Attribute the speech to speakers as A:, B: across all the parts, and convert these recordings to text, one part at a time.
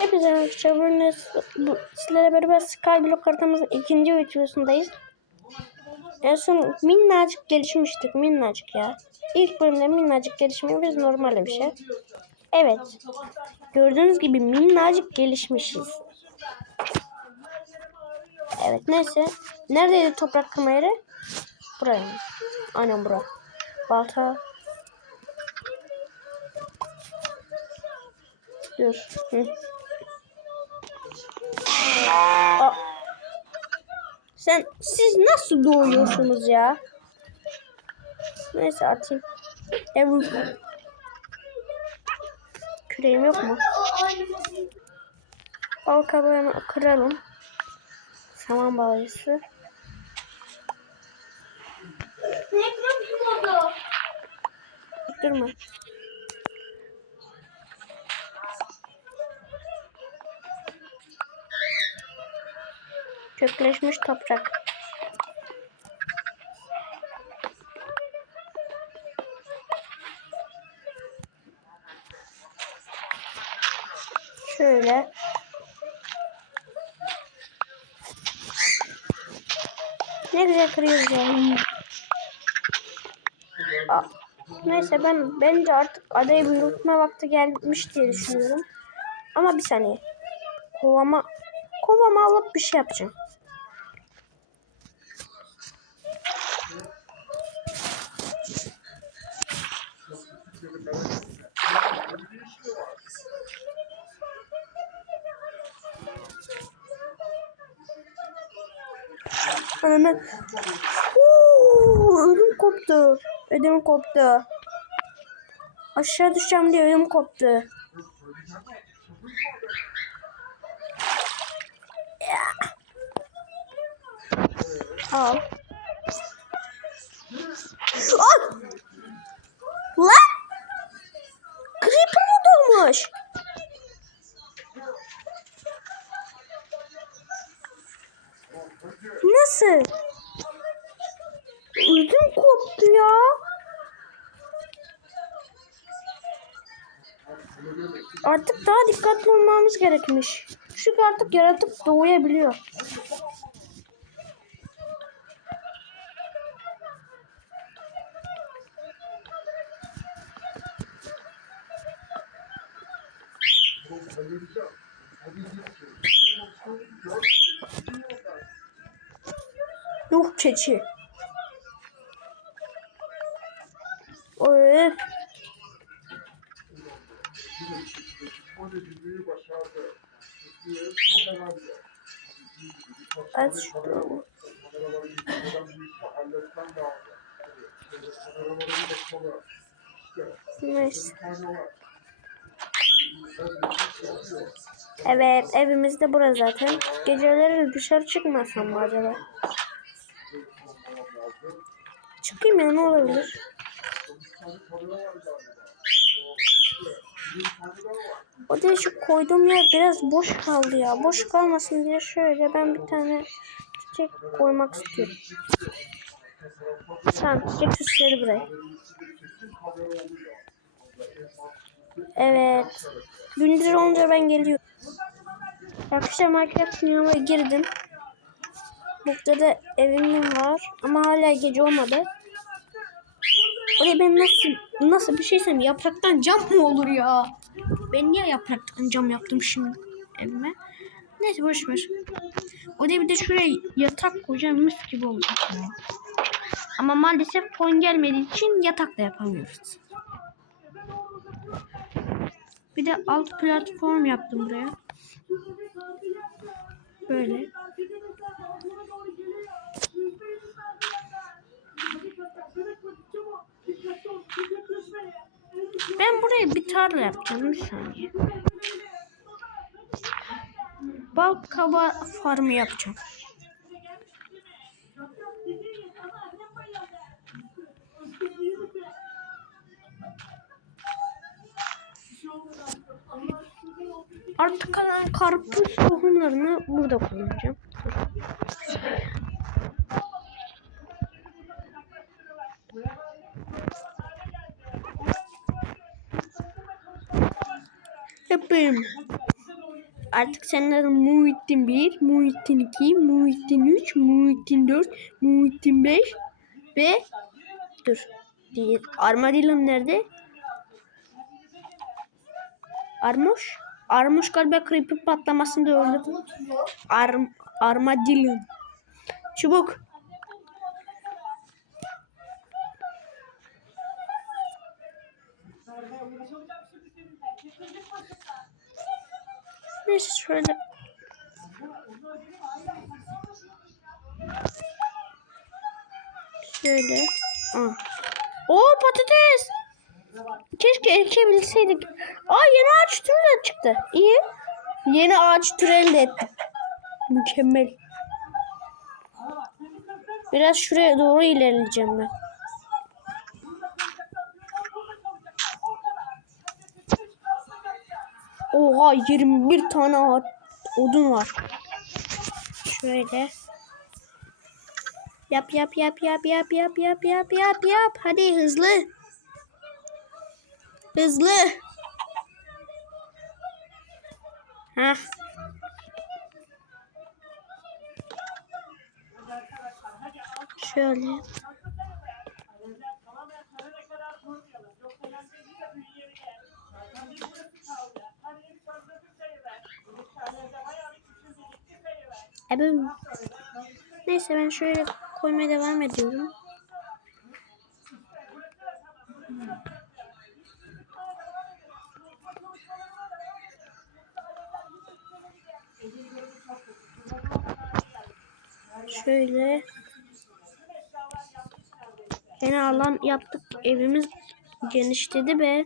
A: Hepinize bu sizlere beraber Skyblock haritamızın ikinci videosundayız. En son minnacık gelişmiştik minnacık ya. İlk bölümde minnacık gelişmemiz normal bir şey. Evet. Gördüğünüz gibi minnacık gelişmişiz. Evet neyse. Neredeydi toprak kırma yeri? Buraya mı? Aynen bura. Balta. Dur. Hı. Aa. Sen siz nasıl doğuyorsunuz ya? Neyse atayım. Ev Küreğim yok mu? Bal kabağını kıralım. Saman balıcısı. Durma. Kökleşmiş toprak. Şöyle. Ne güzel kırıyoruz ya. Aa, neyse ben bence artık adayı büyütme vakti gelmiş diye düşünüyorum. Ama bir saniye. Kovama kovama alıp bir şey yapacağım. Ananı. Uuu, ödüm koptu. Ödüm koptu. Aşağı düşeceğim diye ödüm koptu. Al. Al. Artık daha dikkatli olmamız gerekmiş. Çünkü artık yaratık doğuyabiliyor. Yuh keçi. Öf. Aç şunu. Neyse. Evet evimiz de burası zaten. Geceleri dışarı çıkmasam mı acaba? Çıkayım ya ne olabilir? O da şu koyduğum yer biraz boş kaldı ya. Boş kalmasın diye şöyle ben bir tane çiçek koymak istiyorum. Tamam çiçek süsleri buraya. Evet. Gündüz olunca ben geliyorum. Arkadaşlar Minecraft sinemaya girdim. Burada da evim var ama hala gece olmadı. Oraya ben nasıl bir şeysem yapraktan cam mı olur ya? Ben niye yapraktan cam yaptım şimdi evime? Neyse boş ver. Oraya bir de şuraya yatak koyacağım mis gibi olacak ya. Ama maalesef koyun gelmediği için yatak da yapamıyoruz. Bir de alt platform yaptım buraya. Böyle. Ben buraya bir tarla yapacağım bir saniye. Bal kaba farmı yapacağım. Artık kalan karpuz tohumlarını burada kullanacağım. Yapayım.
B: Artık senin adın Muhittin 1, Muhittin 2, Muhittin 3, Muhittin 4, Muhittin 5 ve dur. Değil. Armadillo nerede? Armuş? Armuş galiba creeper patlamasında öldü. Arm Armadillo. Çubuk. Neyse şöyle. Şöyle. Aa. Oo patates. Keşke ekebilseydik. Aa yeni ağaç türü de çıktı. İyi. Yeni ağaç türü elde ettim. Mükemmel. Biraz şuraya doğru ilerleyeceğim ben. Oha 21 tane odun var. Şöyle. Yap yap yap yap yap yap yap yap yap yap. Hadi hızlı. Hızlı. Hah. Şöyle. Ebe. Neyse ben şöyle koymaya devam ediyorum. Şöyle yeni alan yaptık. Evimiz genişledi be.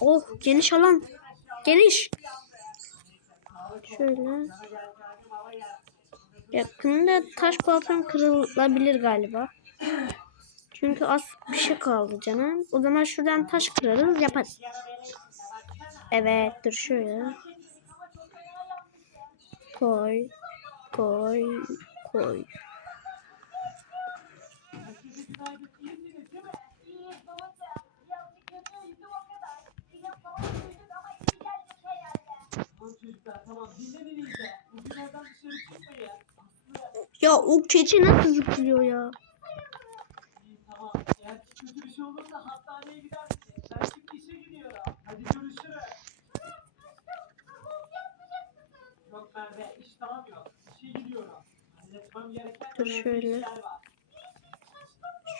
B: Oh geniş alan. Geniş. Şöyle. Yakında taş baltam kırılabilir galiba. Çünkü az bir şey kaldı canım. O zaman şuradan taş kırarız yaparız. Evet dur şöyle. Koy. Koy. Koy. Ya o keçi nasıl zıplıyor ya? Dur şöyle.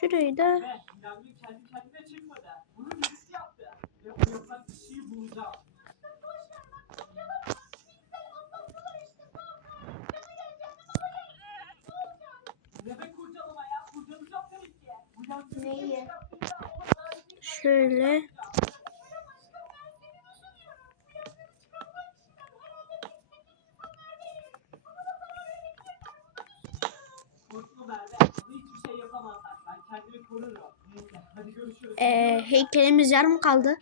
B: Şurayı da.
C: Kendi kendine çıkmadı. Bunu birisi yaptı. Ve o yaprak kişiyi bulacağım. Görüşürüz.
B: Ee, heykelimiz yarım kaldı.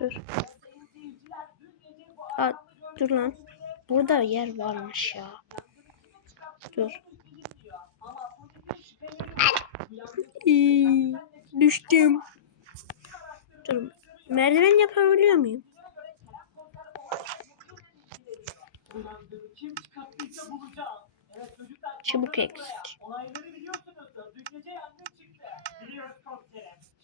B: Dur. Aa, dur lan. Burada yer varmış ya. Dur. Düştüm. Dur. Merdiven yapabiliyor muyum?
C: Çabuk
B: eksik.
C: Olayları biliyorsunuz. Dün gece yangın çıktı. Biliyoruz komiserim.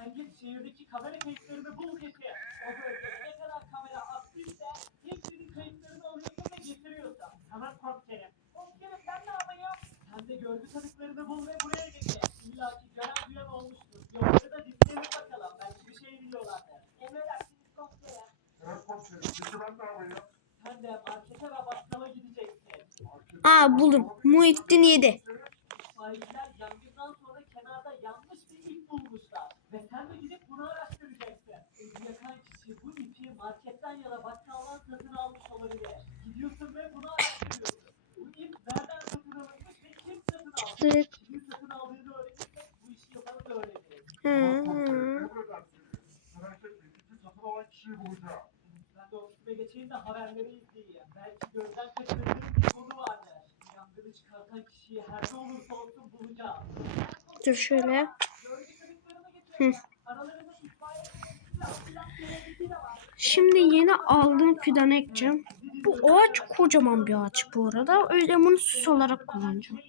C: Git şehirdeki kamera kayıtlarını bul getir. O bölgede ne kadar kamera aktıysa hepsinin kayıtlarını alıyorsun ve getiriyorsun. Tamam komiserim. Komiserim ben ne yapayım? Sen de görgü tanıklarını bul ve buraya getir. İlla ki gören duyan olmuştur. Yoksa da dinleyelim bakalım. Belki bir şey biliyorlardır.
A: Emredersiniz komiserim.
D: Evet komiserim. Peki ben ne yapayım?
C: Sen de markete ve bakkala gideceksin.
B: Aa buldum. Muhittin 7. Dur şöyle. Şimdi yeni aldığım fidan ekeceğim. Bu ağaç kocaman bir ağaç bu arada. O yüzden bunu süs olarak kullanacağım.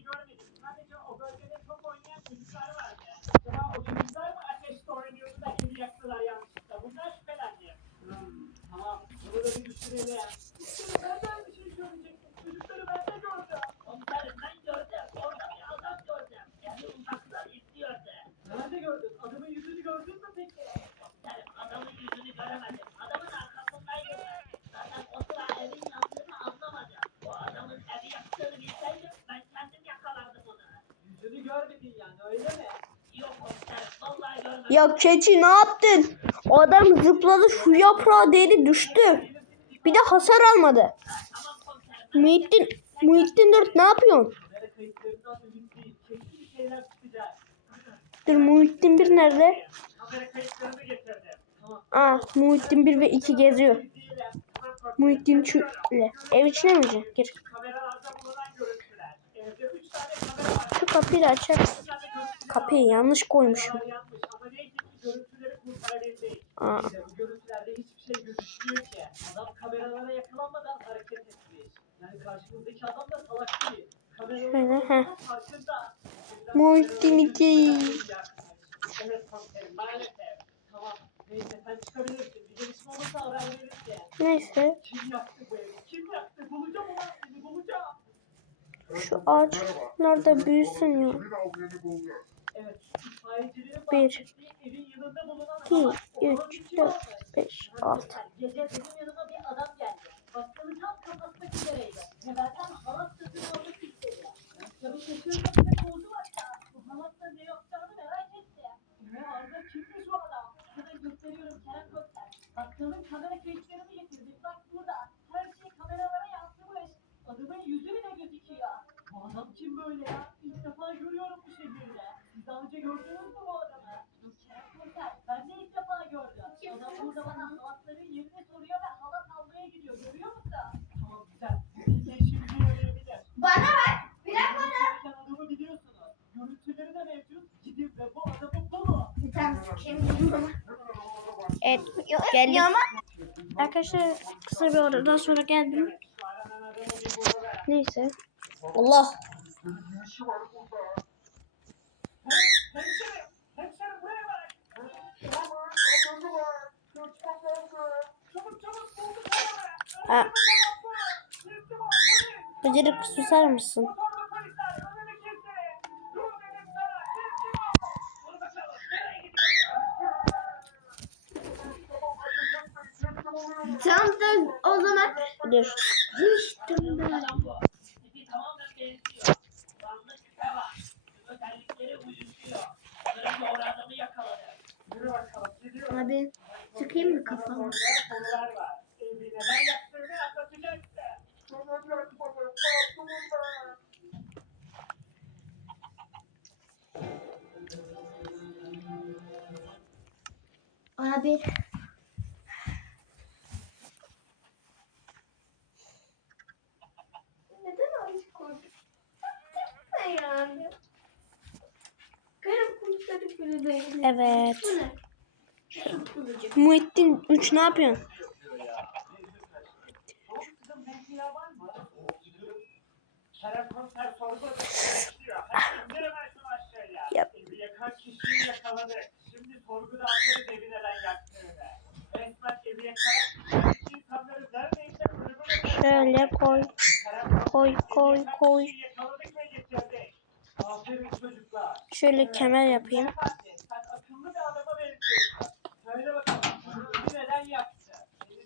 B: Ya keçi ne yaptın? Adam zıpladı şu yaprağa deri düştü. Bir de hasar almadı. Muhittin, Muhittin dur ne yapıyorsun? Dur Muhittin bir nerede? Aa ah, Muhittin bir ve iki geziyor. Muhittin şöyle. Ev içine mi? Gir. Şu kapıyı açar. Kapıyı yanlış koymuşum. Aa. Şöyle
C: he.
B: Muhittin iki.
C: Neyse.
B: Şu ağaç nerede büyüsün ya. Bir,
A: iki, üç, dört, beş, altı. yüzü bile gözüküyor.
C: Bu adam kim böyle ya? İlk defa görüyorum bu şehirde. Siz daha önce gördünüz mü bu adamı?
A: Yok Kerem ben de ilk defa gördüm. Kim? Adam burada bana halatların yerini soruyor ve halat almaya gidiyor. Görüyor musun?
C: Tamam güzel. Sizin de işinizi yürüyebilir.
E: Bana bak! Bırak bana!
C: Sen adamı biliyorsunuz. Görüntüleri de mevcut. Gidin ve bu adamı bulun.
D: Bir tane sikeyim.
B: Evet, geldik. Arkadaşlar kısa bir aradan sonra geldim. Neyse. Allah. Ha. Bıcırık susar mısın?
E: Tam da o zaman
B: dur.
E: Abi.
B: Evet. Muhittin 3 ne yapıyorsun? Yap. Şöyle koy. Koy koy koy. Şöyle kemer yapayım.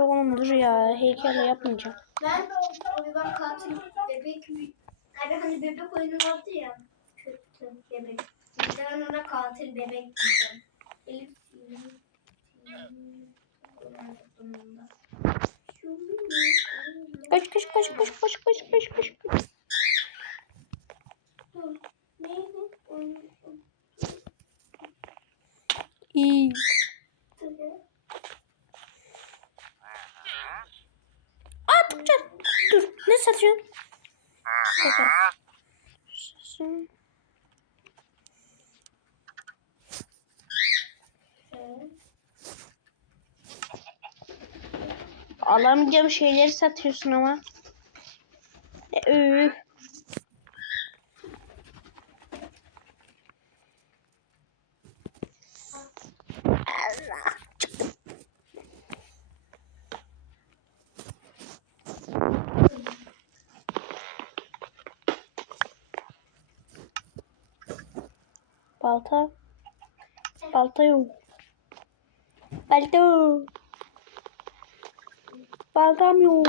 C: Oğlum
A: dur ya. Heykelle yapmayacağım.
E: Ben de o oyun katil bebek mi? Hani hani bebek oyunu vardı ya. Kötü bebek. Ben ona katil bebek diyeceğim. Elif
A: Kaç kaç kaç kaç kaç kaç kaç kaç. kaç.
E: Neydi?
A: İyi. At dur. Susun. Alamayacağım şeyleri satıyorsun ama. E, üf. Allah. Çıktım. Balta. Balta yok. Balta. Baltam yok.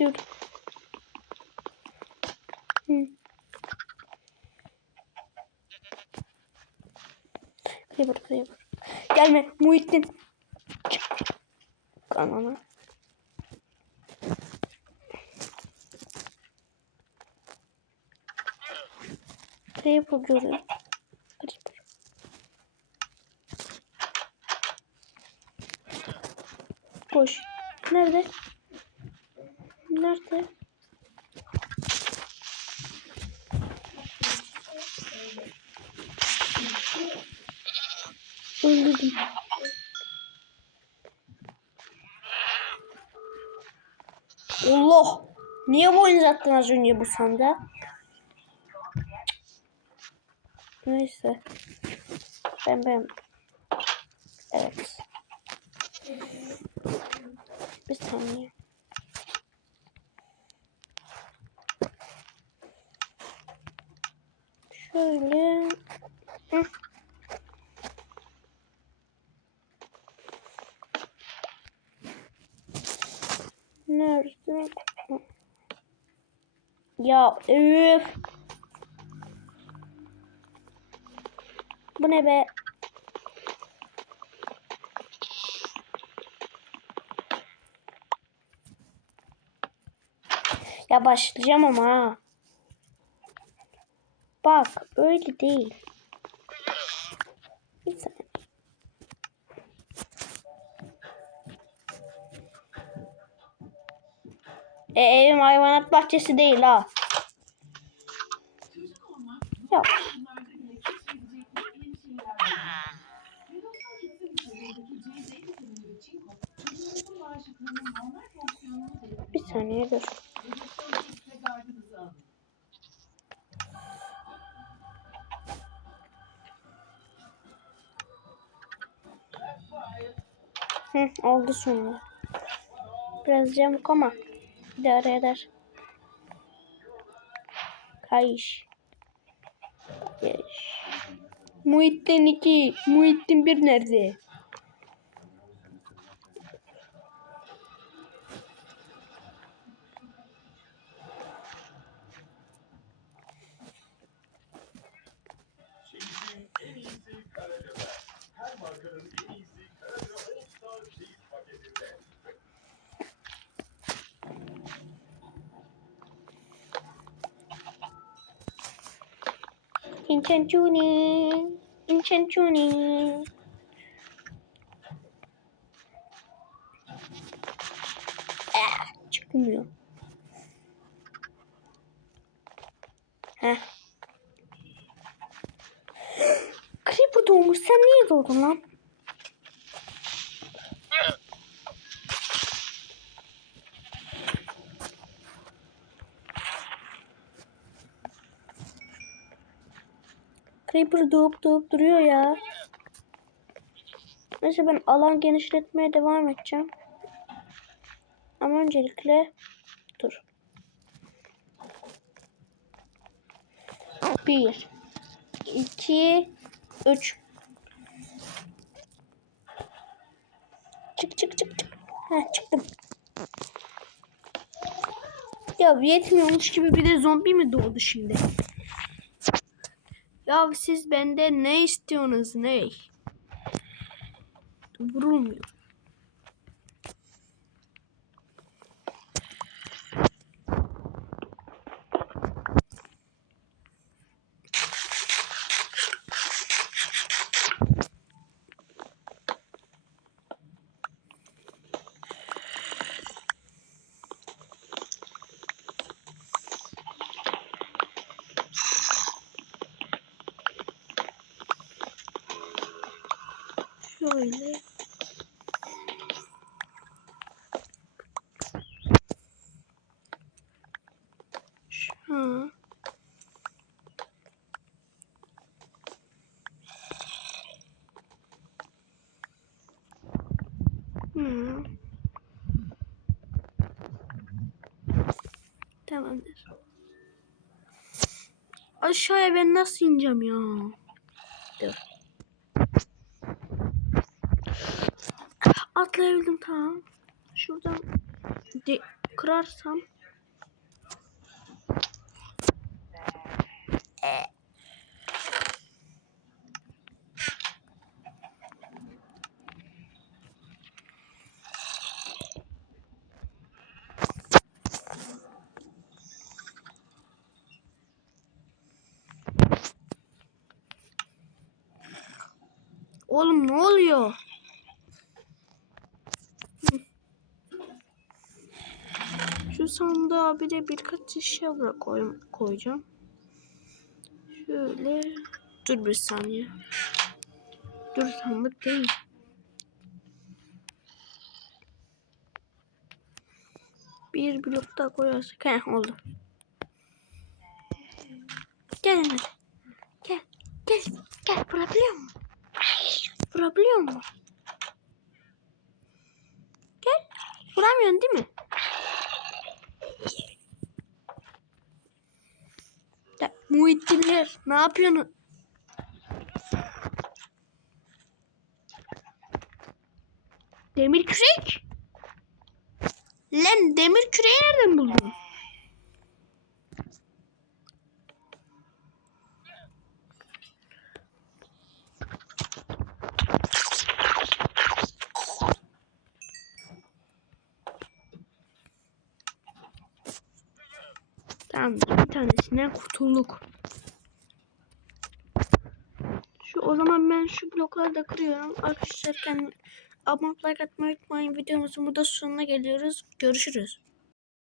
A: Dur. Hı. Creeper, Creeper. Gelme Muhittin. Çık. Creeper görüyor. Creeper. Koş. Nerede? Nerede? Öldürdüm. Allah! Niye boyun attın az önce bu sanda? Neyse. Ben ben. Evet. Bir saniye. Şöyle. Hı. Nerede? Ya üf. Ne be? Ya başlayacağım ama ha. Bak öyle değil. Bir saniye. E, evim hayvanat bahçesi değil ha. Sonra. Biraz yamuk ama idare eder. Kayış. Kayış. Muhittin 2, Muhittin 1 nerede? İnçençuni. İnçençuni. Ah, çıkmıyor. Heh. Creeper doğmuş. Sen niye doğdun lan? Creeper doğup doğup duruyor ya. Neyse ben alan genişletmeye devam edeceğim. Ama öncelikle dur. Bir, 2 3 Çık çık çık çık. Ha çıktım. Ya yetmiyormuş gibi bir de zombi mi doğdu şimdi? Ya siz bende ne istiyorsunuz ne? Vurulmuyor. Şöyle. Şu. Hmm. Tamamdır. Aşağıya ben nasıl ineceğim ya? Dur. Atlayabildim tamam. Şuradan de kırarsam. Oğlum ne oluyor? Şu sandığa bir de birkaç eşya koy, koyacağım. Şöyle. Dur bir saniye. Dur sandık değil. Bir blok daha koyarsak. Heh oldu. Gel hadi. Gel. Gel. Gel. Vurabiliyor musun? Vurabiliyor musun? Gel. Vuramıyorsun değil mi? Ya, Muhittinler ne yapıyorsun? Demir kürek? Lan demir küreği nereden buldun? Tamam tanesinden kurtulduk. Şu o zaman ben şu blokları da kırıyorum. Arkadaşlar kendi abone like atmayı unutmayın. Videomuzun burada sonuna geliyoruz. Görüşürüz.